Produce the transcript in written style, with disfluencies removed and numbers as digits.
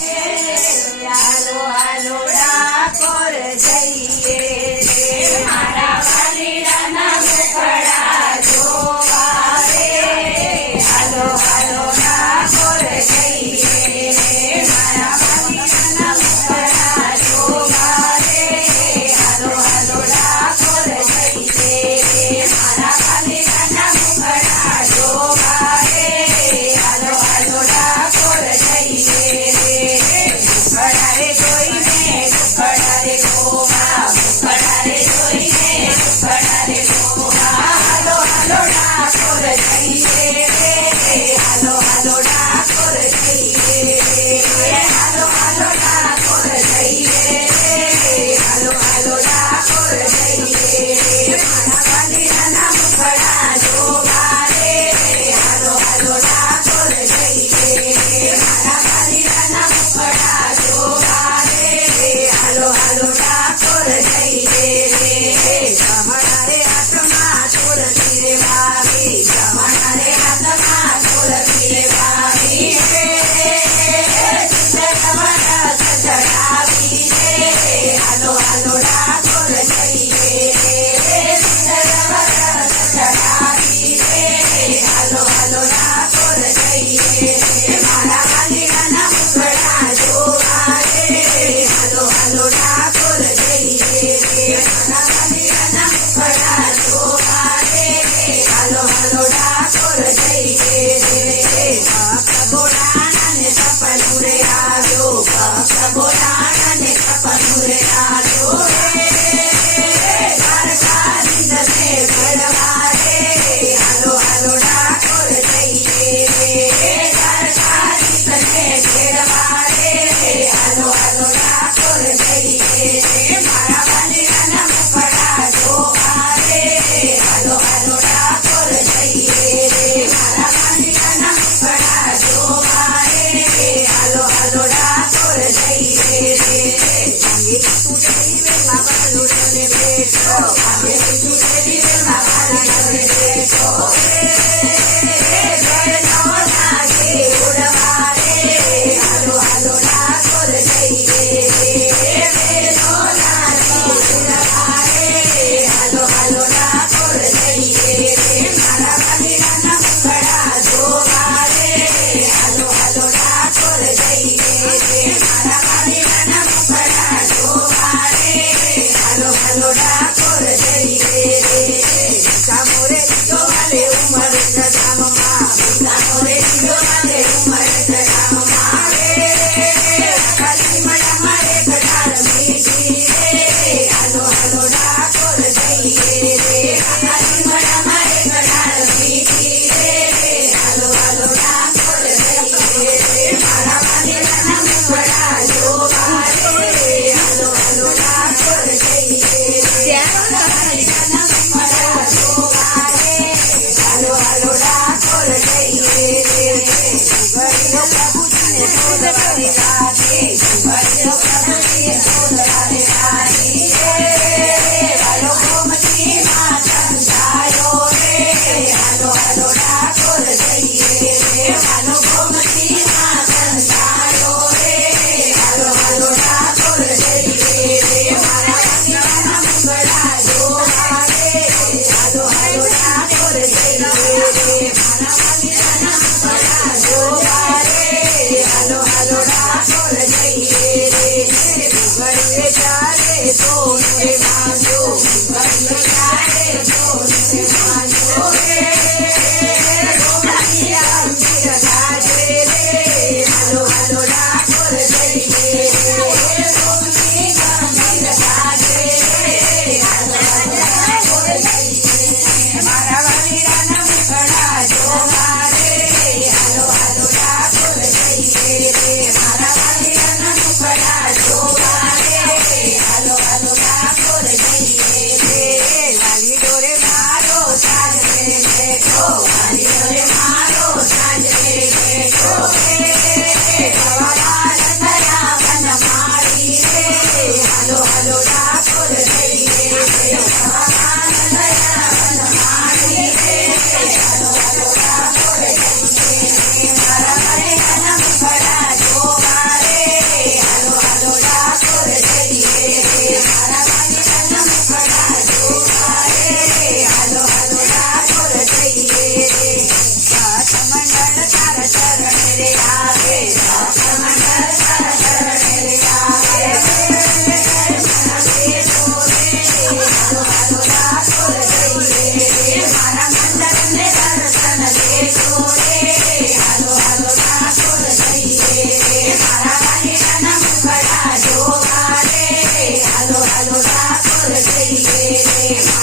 હાલો હાલો ડાકોર જઈએ રે મારા વાલીડાના મુખડા જોવા રે હાલો હાલો ડાકોર જઈએ રે મારા વાલીડાના મુખડા જોવા રે હાલો હાલો ડાકોર જઈએ રે મારા વાલીડાના મુખડા જોવા રે હાલો હાલો ડાકોર જઈએ રે મુખડા રે જોઈને મુખડા રે ગોવા મુખડા રે જોઈને મુખડા રે ગોવા હાલો હાલો ડાકોર જઈએ રે હાલો હાલો ડાકોર જઈએ રે હાલો હાલો ડાકોર જઈએ રે હાલો હાલો ડાકોર જઈએ રે મારા વાલીડાના મુખડા જોવા રે હાલો હાલો ડાકોર જઈએ રે મારા વાલીડાના મુખડા જોવા રે હાલો હાલો ડાકોર જઈએ રે જમણા રે હાથમાં ચોરસી રે વાવી જમણા રે હાથમાં ચોરસી રે વાવી ચડાવી રે હાલો હાલો ડાકોર જઈએ રે ચડાવી રે હાલો હાલો ડાકોર જઈએ રે મારા વાલીડાના મુખડા જોવા રે હાલો હાલો ડાકોર જઈએ રે મારા વાલીડાના મુખડા જોવા રે હાલો હાલો ડાકોર જઈએ રે ભક્ત બોલાણાને સપનું રે આવ્યો ભક્ત બોલાણાને સપનું રે આવ્યો રે દ્વારકાધીશ ને ભેળવા રે હાલો હાલો ડાકોર જઈએ રે દ્વારકાધીશ ને ભેળવા રે હાલો હાલો ડાકોર જઈએ રે મારા વાલીડાના મુખડા જોવા રે હાલો હાલો ડાકોર જઈએ રે મારા વાલીડાના મુખડા જોવા રે હાલો હાલો ડાકોર જઈએ રે સંગીત તૂટતી વેળમાં વાલું ને બેઠો આવે તૂટતી વેળમાં વાલું ને બેઠો રે જળનો લાગે ઉડવા રે હાલો હાલો ડાકોર જઈએ રે વેલો લાગે ઉડવા રે હાલો હાલો ડાકોર જઈએ રે મારા વાલીડાના મુખડા જોવા રે હાલો હાલો ડાકોર જઈએ રે મારા વાલીડાના મુખડા જોવા રે હાલો હાલો ડાકોર જઈએ રે સામોરે જો વાલે ઉમર જડામમાં સામોરે જો વાલે ઉમર જડામમાં રે કાલી મડા મારે કટાર મીઠી રે હાલો હાલો ડાકોર જઈએ રે કાલી મડા મારે કટાર મીઠી રે હાલો હાલો ડાકોર જઈએ રે મારા વાલીડાના મુખડા જોવા રે હાલો હાલો ડાકોર જઈએ રે મારા વાલીડાના મુખડા જોવા રે હાલો હાલો ડાકોર જઈએ રે સુગરીનો પ્રભુજીને બોલવાની રાધે સુગરીનો પ્રભુજીને બોલવાની રાધી રે હાલો ગોમતી માં સંજાયો રે હાલો હાલો ડાકોર જઈએ રે હાલો ગોમતી માં સંજાયો રે હાલો હાલો ડાકોર જઈએ રે મારા વાલીડાના મુખડા જોવા રે હાલો હાલો ડાકોર જઈએ રે મારા વાલીડાના મુખડા જોવા રે હાલો હાલો ડાકોર જઈએ રે જઈએ